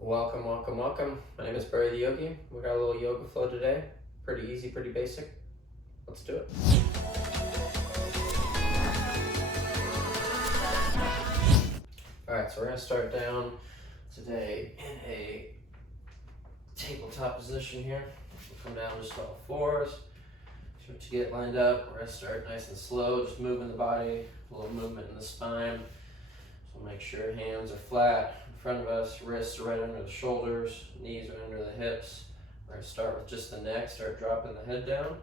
Welcome, welcome, welcome. My name is Barry the Yogi. We got a little yoga flow today. Pretty easy, pretty basic. Let's do it. Alright, so we're going to start down today in a tabletop position here. We'll come down just on all fours. Start to get lined up. We're going to start nice and slow, just moving the body, a little movement in the spine. So make sure hands are flat in front of us, wrists are right under the shoulders, knees are under the hips. We're going to start with just the neck, start dropping the head down.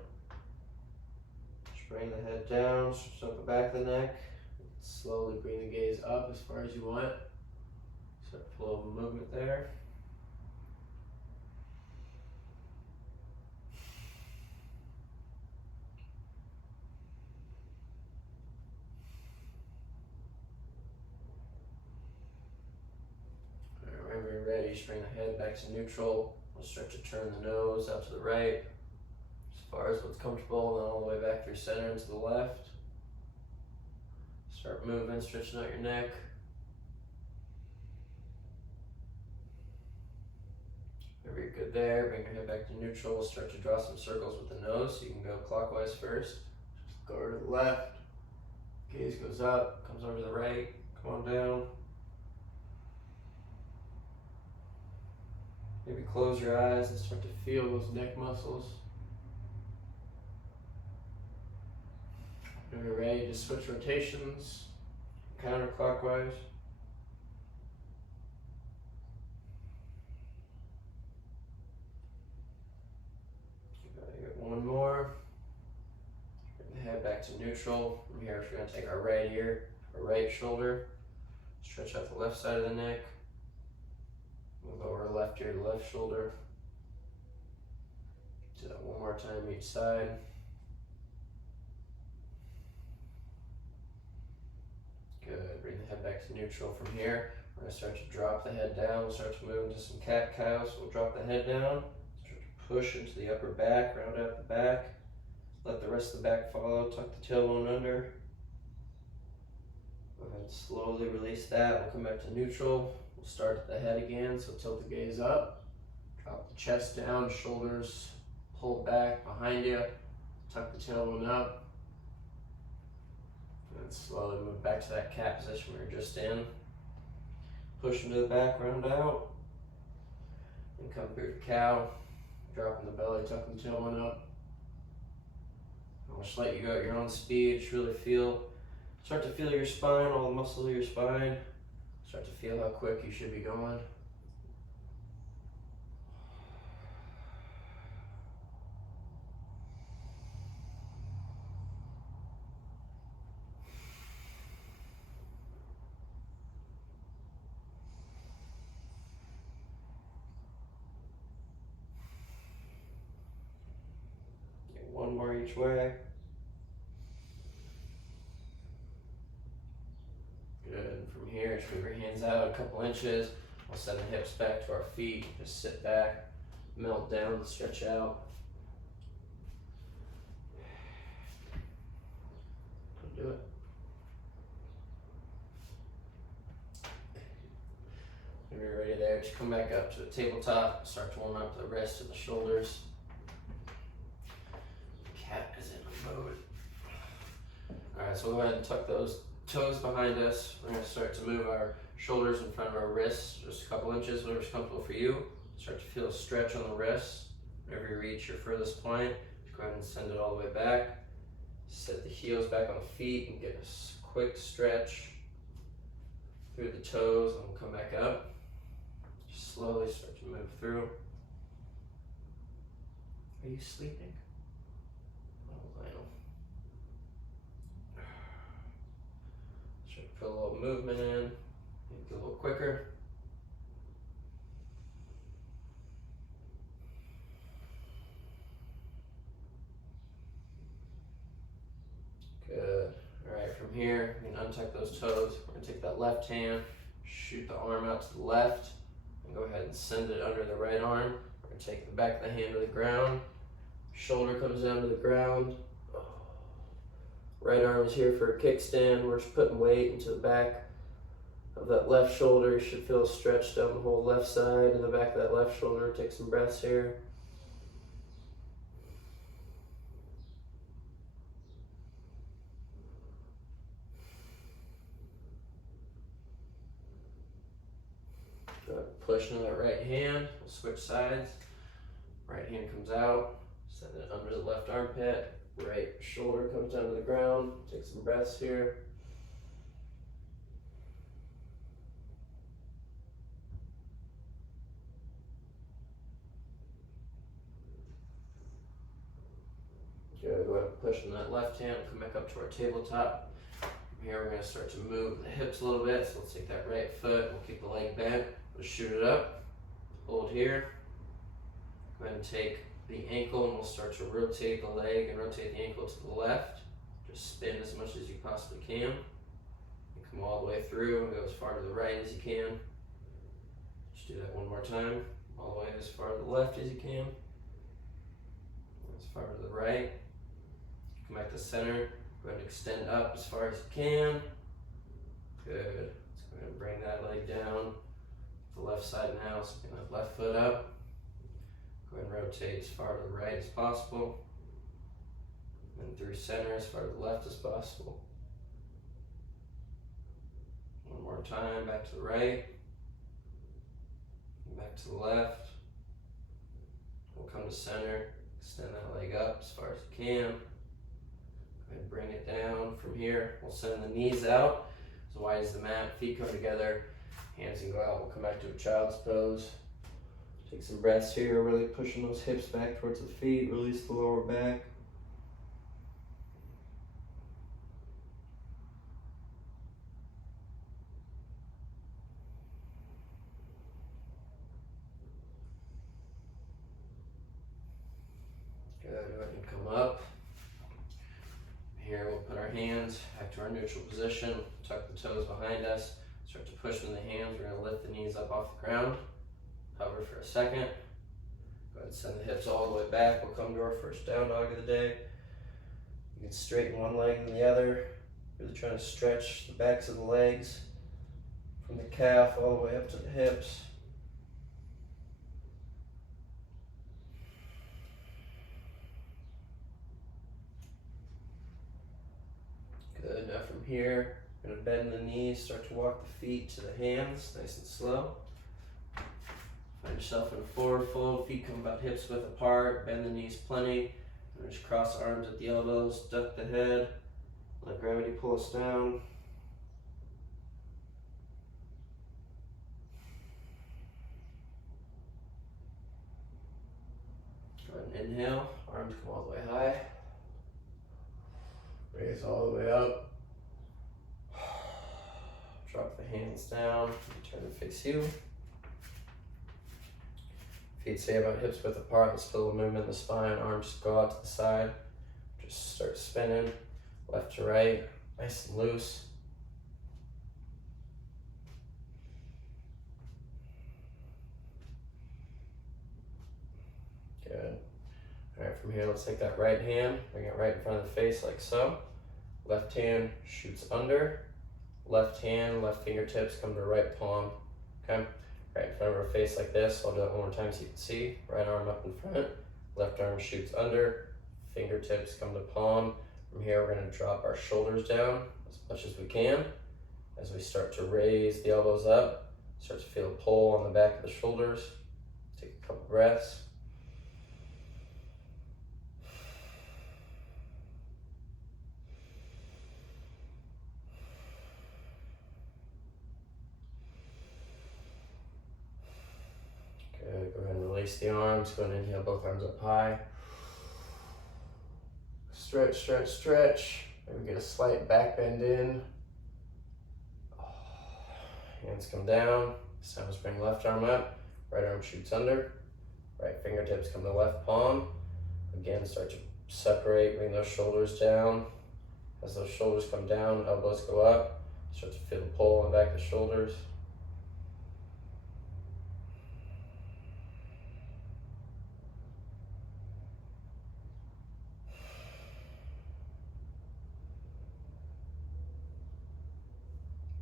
Just bring the head down, stretch up the back of the neck. Slowly bring the gaze up as far as you want. Start to flow of movement there. Alright, when you're ready, just bring the head back to neutral. We'll start to turn the nose out to the right, as far as what's comfortable, and then all the way back through center and to the left. Start moving, stretching out your neck. Whenever you're good there, bring your head back to neutral. We'll start to draw some circles with the nose, so you can go clockwise first. Just go over to the left, gaze goes up, comes over to the right, come on down. Maybe close your eyes and start to feel those neck muscles. When you're ready, just switch rotations, counterclockwise. Get one more. Bring the head back to neutral. From here, we're going to take our right ear, our right shoulder, stretch out the left side of the neck. Move over left ear to left shoulder. Do that one more time each side. Good. Bring the head back to neutral. From here, we're going to start to drop the head down. We'll start to move into some cat-cow. So we'll drop the head down, start to push into the upper back, round out the back. Let the rest of the back follow. Tuck the tailbone under. Go ahead and slowly release that. We'll come back to neutral. We'll start at the head again, so tilt the gaze up. Drop the chest down, shoulders pulled back behind you. Tuck the tailbone up. And slowly move back to that cat position we were just in. Push into the back, round out. And come through to cow. Dropping the belly, tucking the tailbone up. I'll just let you go at your own speed. Just really start to feel your spine, all the muscles of your spine. Start to feel how quick you should be going. Get one more each way. Good. From here, just move your hands out a couple inches. We'll send the hips back to our feet. Just sit back, melt down, stretch out. Do it. When you're ready there, just come back up to the tabletop. Start to warm up the wrists and the shoulders. Cat is in a mode. Alright, so we'll go ahead and tuck those toes behind us. We're going to start to move our shoulders in front of our wrists, just a couple inches, whatever's comfortable for you. Start to feel a stretch on the wrists. Whenever you reach your furthest point, just go ahead and send it all the way back. Set the heels back on the feet and get a quick stretch through the toes, and we'll come back up. Just slowly start to move through. Are you sleeping? Oh, I know. Start to put a little movement in, make it a little quicker. Good. Alright, from here, you can untuck those toes. We're going to take that left hand, shoot the arm out to the left, and go ahead and send it under the right arm. We're going to take the back of the hand to the ground. Shoulder comes down to the ground. Right arm is here for a kickstand. We're just putting weight into the back of that left shoulder. You should feel stretched down the whole left side and the back of that left shoulder. Take some breaths here. Good. Push into that right hand. We'll switch sides. Right hand comes out. Send it under the left armpit. Right shoulder comes down to the ground. Take some breaths here. Good. Go ahead and push in that left hand. Come back up to our tabletop. From here, we're going to start to move the hips a little bit. So let's take that right foot. We'll keep the leg bent. We'll shoot it up. Hold here. Go ahead and take the ankle and we'll start to rotate the leg and rotate the ankle to the left. Just spin as much as you possibly can. And come all the way through and go as far to the right as you can. Just do that one more time. All the way as far to the left as you can. As far to the right. Come back to center. Go ahead and extend up as far as you can. Good. Let's go ahead and bring that leg down. The left side now, so bring that left foot up. Go ahead and rotate as far to the right as possible. And through center as far to the left as possible. One more time, back to the right. And back to the left. We'll come to center, extend that leg up as far as you can. Go ahead and bring it down from here. We'll send the knees out as wide as the mat, feet come together, hands can go out. We'll come back to a child's pose. Take some breaths here, really pushing those hips back towards the feet, release the lower back. Good, go ahead and come up. Here we'll put our hands back to our neutral position, tuck the toes behind us, start to push in the hands. We're going to lift the knees up off the ground. Hover for a second. Go ahead and send the hips all the way back. We'll come to our first down dog of the day. You can straighten one leg and the other. Really trying to stretch the backs of the legs from the calf all the way up to the hips. Good. Now from here, we're going to bend the knees, start to walk the feet to the hands, nice and slow. Find yourself in a forward fold, feet come about hips width apart, bend the knees plenty, and just cross arms at the elbows, duck the head, let gravity pull us down. Go ahead and inhale, arms come all the way high, raise all the way up, drop the hands down, turn to face you. Feet stay about hips width apart. Let's feel the movement in the spine. Arms go out to the side. Just start spinning left to right, nice and loose. Good. All right, from here, let's take that right hand, bring it right in front of the face like so. Left hand shoots under. Left hand, left fingertips come to right palm. Okay. Right in front of our face like this. I'll do that one more time so you can see. Right arm up in front, left arm shoots under, fingertips come to palm. From here, we're going to drop our shoulders down as much as we can. As we start to raise the elbows up, start to feel a pull on the back of the shoulders. Take a couple breaths. Good, go ahead and release the arms. Go ahead and inhale both arms up high. Stretch, stretch, stretch. Maybe get a slight back bend in. Hands come down. This time let's bring left arm up. Right arm shoots under. Right fingertips come to left palm. Again, start to separate, bring those shoulders down. As those shoulders come down, elbows go up. Start to feel the pull on the back of the shoulders.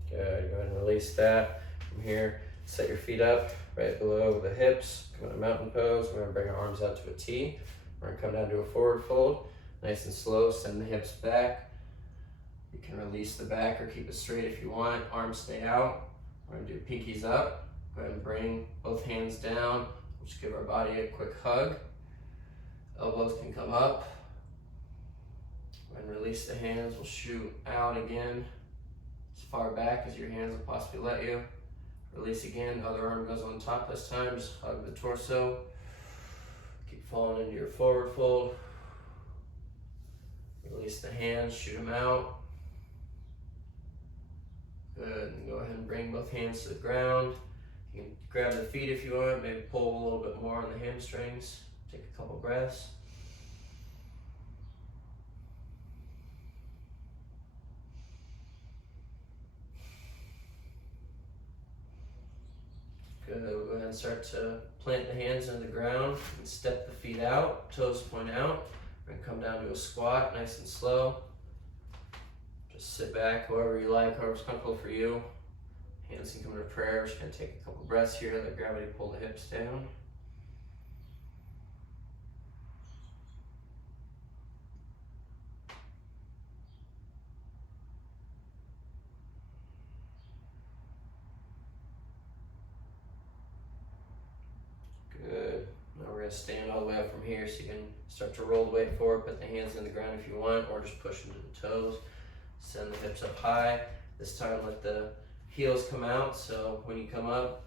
Good, go ahead and release that. From here, set your feet up right below the hips. Come to mountain pose. We're gonna bring our arms out to a T. We're gonna come down to a forward fold. Nice and slow, send the hips back. You can release the back or keep it straight if you want. Arms stay out. We're gonna do pinkies up. Go ahead and bring both hands down. We'll just give our body a quick hug. Elbows can come up. And release the hands. We'll shoot out again as far back as your hands will possibly let you. Release again. Other arm goes on top this time. Just hug the torso. Keep falling into your forward fold. Release the hands. Shoot them out. Good. And go ahead and bring both hands to the ground. You can grab the feet if you want. Maybe pull a little bit more on the hamstrings. Take a couple breaths. Good. We'll go ahead and start to plant the hands into the ground and step the feet out. Toes point out. We're going to come down to a squat, nice and slow. Just sit back, however you like, however's comfortable for you. Hands can come to prayer. We're just going to take a couple breaths here. Let gravity pull the hips down. Good. Now we're going to stand all the way up from here so you can start to roll the weight forward. Put the hands in the ground if you want, or just push into the toes. Send the hips up high. This time let the heels come out, so when you come up,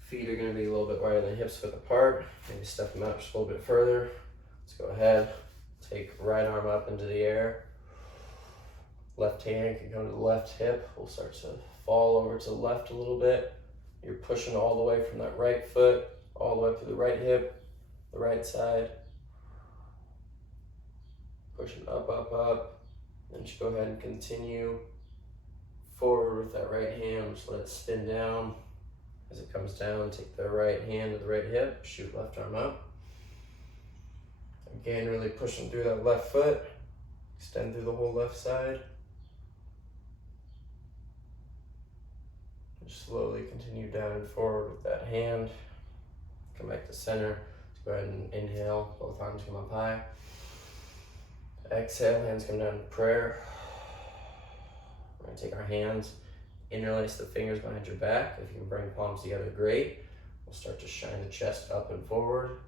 feet are going to be a little bit wider than hips width apart. Maybe step them out just a little bit further. Let's go ahead. Take right arm up into the air. Left hand can come to the left hip. We'll start to fall over to the left a little bit. You're pushing all the way from that right foot, all the way up to the right hip, the right side. Pushing up, up, up. Then just go ahead and continue forward with that right hand. Just let it spin down. As it comes down, take the right hand to the right hip, shoot left arm up. Again, really pushing through that left foot. Extend through the whole left side. Just slowly continue down and forward with that hand. Come back to center. Let's go ahead and inhale, both arms come up high. Exhale, hands come down to prayer. We're gonna take our hands, interlace the fingers behind your back. If you can bring palms together, great. We'll start to shine the chest up and forward.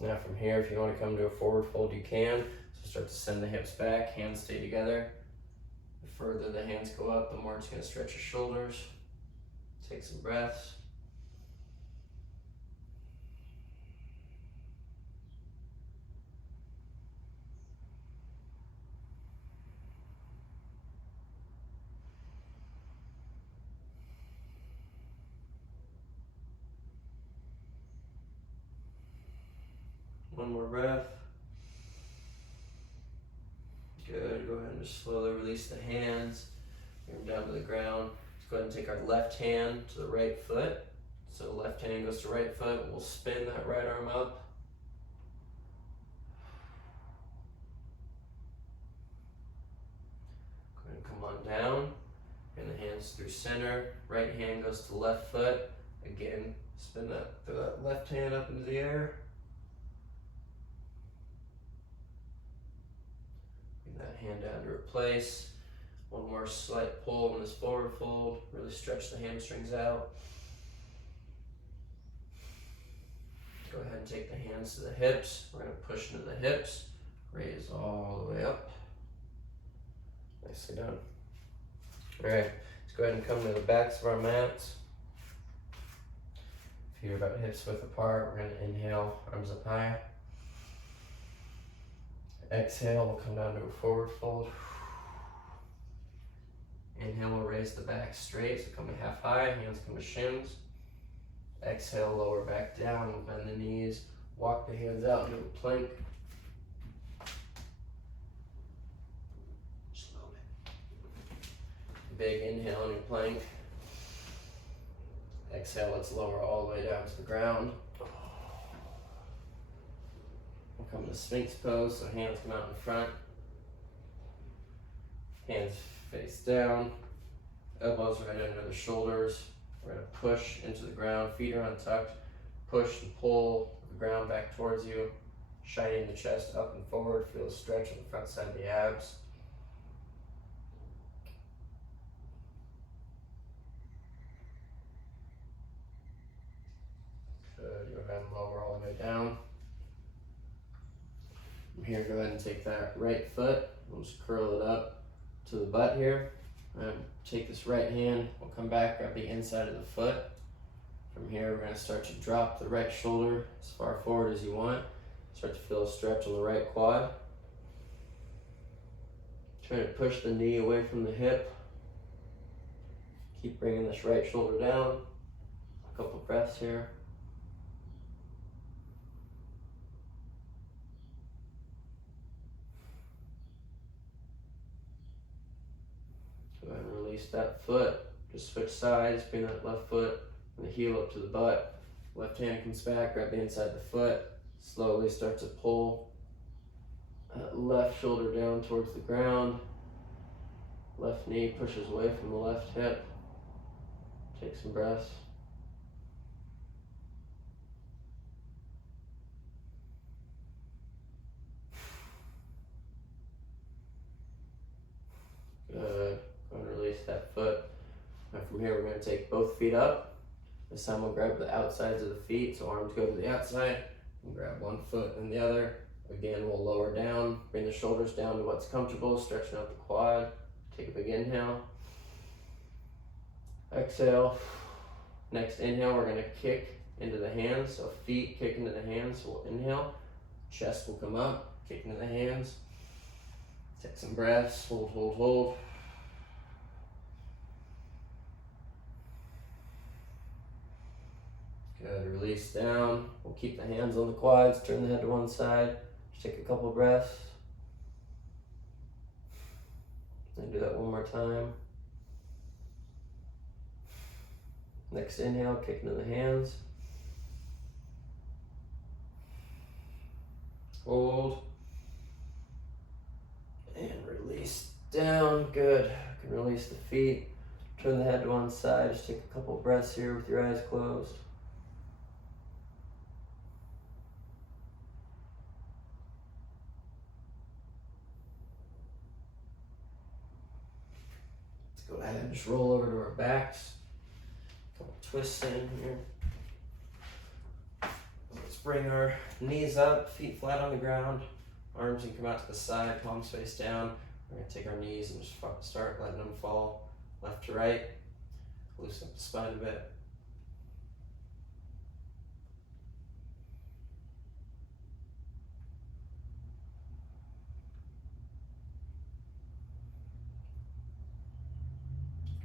Now from here, if you want to come to a forward fold, you can. So start to send the hips back, hands stay together. The further the hands go up, the more it's going to stretch your shoulders. Take some breaths. One more breath. Good. Go ahead and just slowly release the hands. Bring them down to the ground. Let's go ahead and take our left hand to the right foot. So left hand goes to right foot. We'll spin that right arm up. Go ahead and come on down. Bring the hands through center. Right hand goes to left foot. Again, spin throw that left hand up into the air. That hand down to replace. One more slight pull in this forward fold. Really stretch the hamstrings out. Go ahead and take the hands to the hips. We're going to push into the hips. Raise all the way up. Nicely done. Alright, let's go ahead and come to the backs of our mats. Feet are about hips width apart. We're going to inhale, arms up high. Exhale, we'll come down to a forward fold. Inhale, we'll raise the back straight, so come to half high, hands come to shins. Exhale, lower back down, we'll bend the knees, walk the hands out into a plank. Slowly. Big inhale in your plank. Exhale, let's lower all the way down to the ground. We'll come to Sphinx pose, so hands come out in front. Hands face down, elbows right under the shoulders. We're gonna push into the ground, feet are untucked, push and pull the ground back towards you, shining the chest up and forward, feel a stretch on the front side of the abs. Good, go ahead and lower all the way down. From here, go ahead and take that right foot, we'll just curl it up to the butt here. Take this right hand, we'll come back, grab the inside of the foot. From here, we're gonna start to drop the right shoulder as far forward as you want. Start to feel a stretch on the right quad. Try to push the knee away from the hip. Keep bringing this right shoulder down. A couple breaths here. Go ahead and release that foot. Just switch sides, bring that left foot and the heel up to the butt. Left hand comes back, grab the inside of the foot. Slowly start to pull that left shoulder down towards the ground. Left knee pushes away from the left hip. Take some breaths. Good. Go and release that foot. And from here, we're going to take both feet up. This time we'll grab the outsides of the feet, so arms go to the outside, and grab one foot and the other. Again, we'll lower down, bring the shoulders down to what's comfortable, stretching out the quad. Take a big inhale. Exhale. Next inhale, we're going to kick into the hands, so feet kick into the hands, so we'll inhale. Chest will come up, kick into the hands. Take some breaths, hold, hold, hold. Good, release down. We'll keep the hands on the quads, turn the head to one side. Just take a couple breaths. And do that one more time. Next inhale, kick into the hands. Hold. And release down. Good. You can release the feet. Turn the head to one side. Just take a couple breaths here with your eyes closed. Go ahead and just roll over to our backs. Couple twists in here. Let's bring our knees up, feet flat on the ground. Arms can come out to the side, palms face down. We're going to take our knees and just start letting them fall left to right. Loosen up the spine a bit.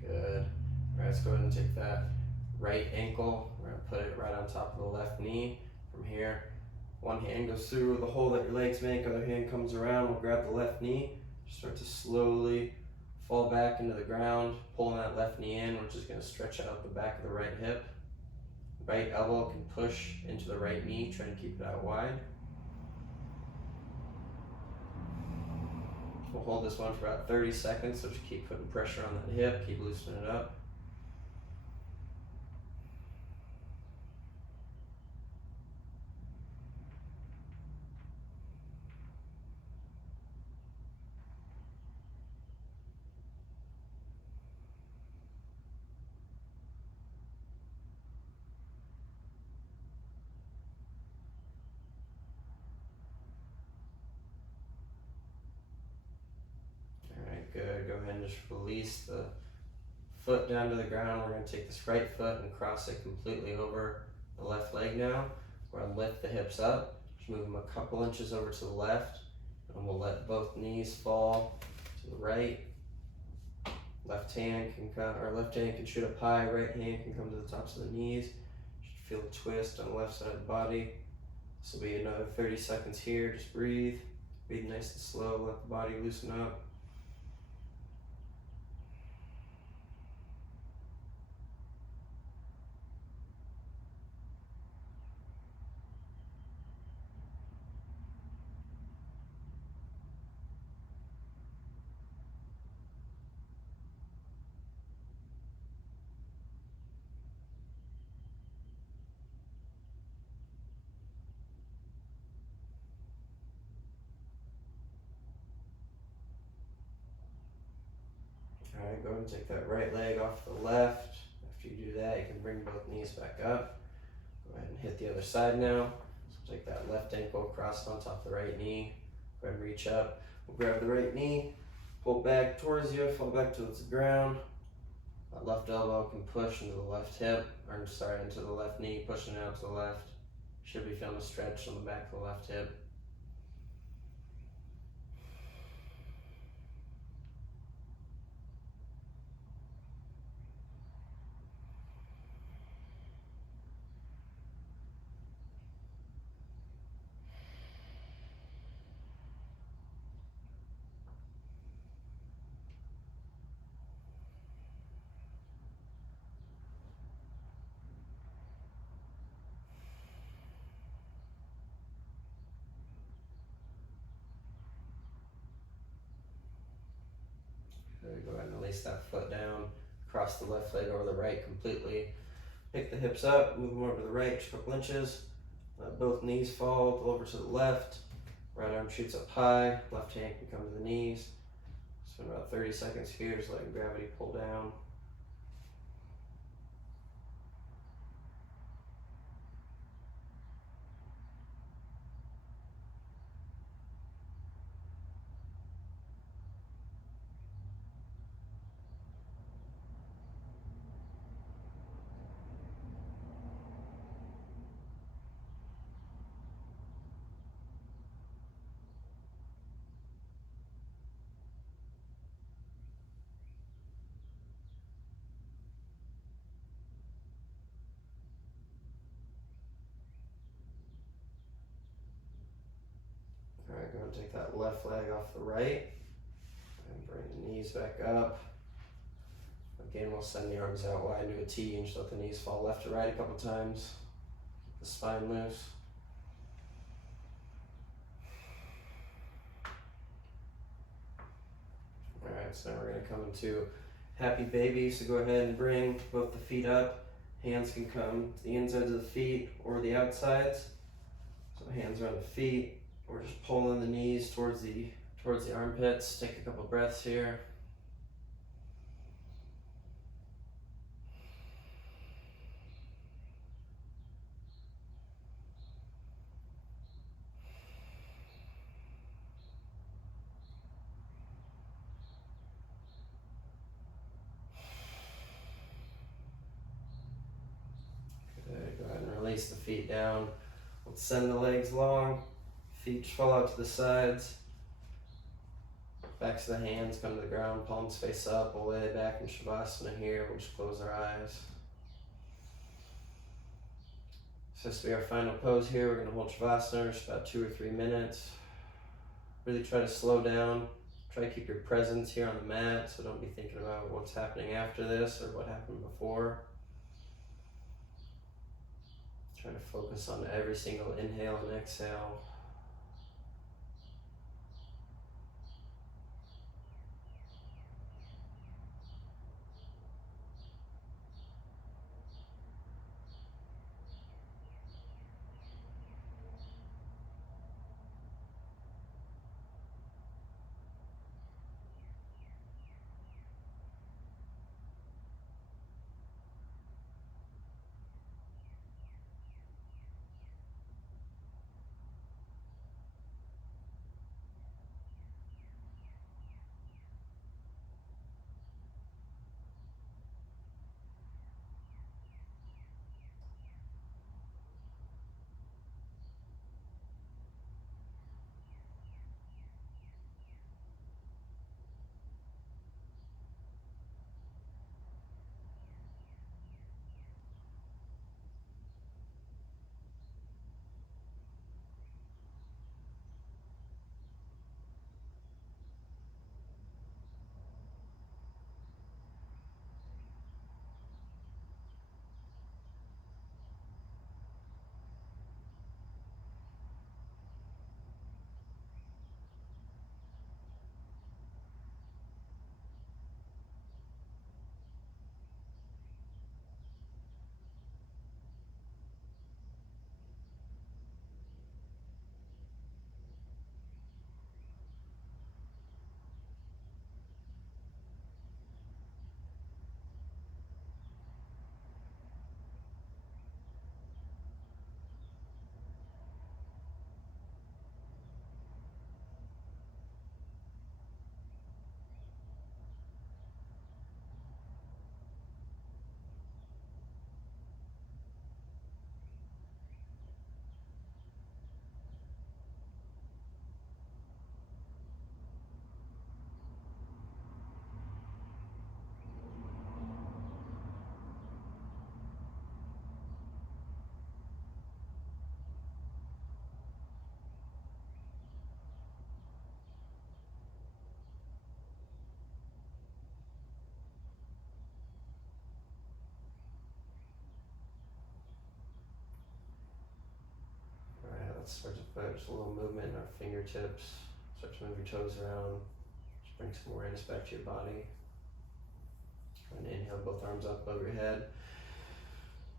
Good. All right, let's go ahead and take that right ankle. We're going to put it right on top of the left knee. From here, one hand goes through the hole that your legs make, other hand comes around, we'll grab the left knee. Start to slowly fall back into the ground, pulling that left knee in, which is going to stretch out the back of the right hip. Right elbow can push into the right knee, try to keep it out wide. We'll hold this one for about 30 seconds, so just keep putting pressure on that hip, keep loosening it up. Good, go ahead and just release the foot down to the ground. We're going to take this right foot and cross it completely over the left leg now. We're going to lift the hips up, just move them a couple inches over to the left, and we'll let both knees fall to the right. Left hand can shoot up high, right hand can come to the tops of the knees. Just feel a twist on the left side of the body. This will be another 30 seconds here, just breathe. Breathe nice and slow, let the body loosen up. Alright, go ahead and take that right leg off the left. After you do that, you can bring both knees back up. Go ahead and hit the other side now. So take that left ankle, cross it on top of the right knee. Go ahead and reach up. We'll grab the right knee, pull back towards you, fall back towards the ground. That left elbow can push into the left hip, or sorry, into the left knee, pushing out to the left. Should be feeling a stretch on the back of the left hip. Go ahead and release that foot down, cross the left leg over the right completely. Pick the hips up, move them over to the right, just a couple inches. Let both knees fall over to the left. Right arm shoots up high, left hand can come to the knees. Spend about 30 seconds here, just letting gravity pull down. Alright, go ahead and take that left leg off the right and bring the knees back up. Again, we'll send the arms out wide into a T and just let the knees fall left to right a couple times. Keep the spine loose. Alright, so now we're going to come into happy baby. So go ahead and bring both the feet up. Hands can come to the insides of the feet or the outsides. So hands are on the feet. We're just pulling the knees towards the armpits. Take a couple breaths here. Good. Go ahead and release the feet down. Let's send the legs long. Feet fall out to the sides. Backs of the hands come to the ground, palms face up. We'll lay back in Shavasana here. We'll just close our eyes. So this will be our final pose here. We're going to hold Shavasana just about 2 or 3 minutes. Really try to slow down. Try to keep your presence here on the mat, so don't be thinking about what's happening after this or what happened before. Try to focus on every single inhale and exhale. just a little movement in our fingertips. Start to move your toes around. Just bring some awareness back to your body. And inhale, both arms up above your head.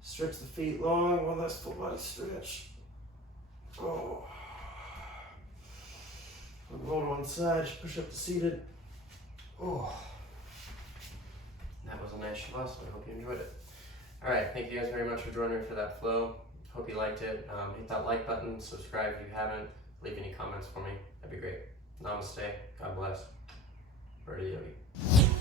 Stretch the feet long, one last full body stretch. Oh. Roll to one side, just push up to seated. Oh. That was a nice shavasana. I hope you enjoyed it. Alright, thank you guys very much for joining me for that flow. Hope you liked it. Hit that like button, subscribe if you haven't. Leave any comments for me. That'd be great. Namaste. God bless. Birdie Yogi.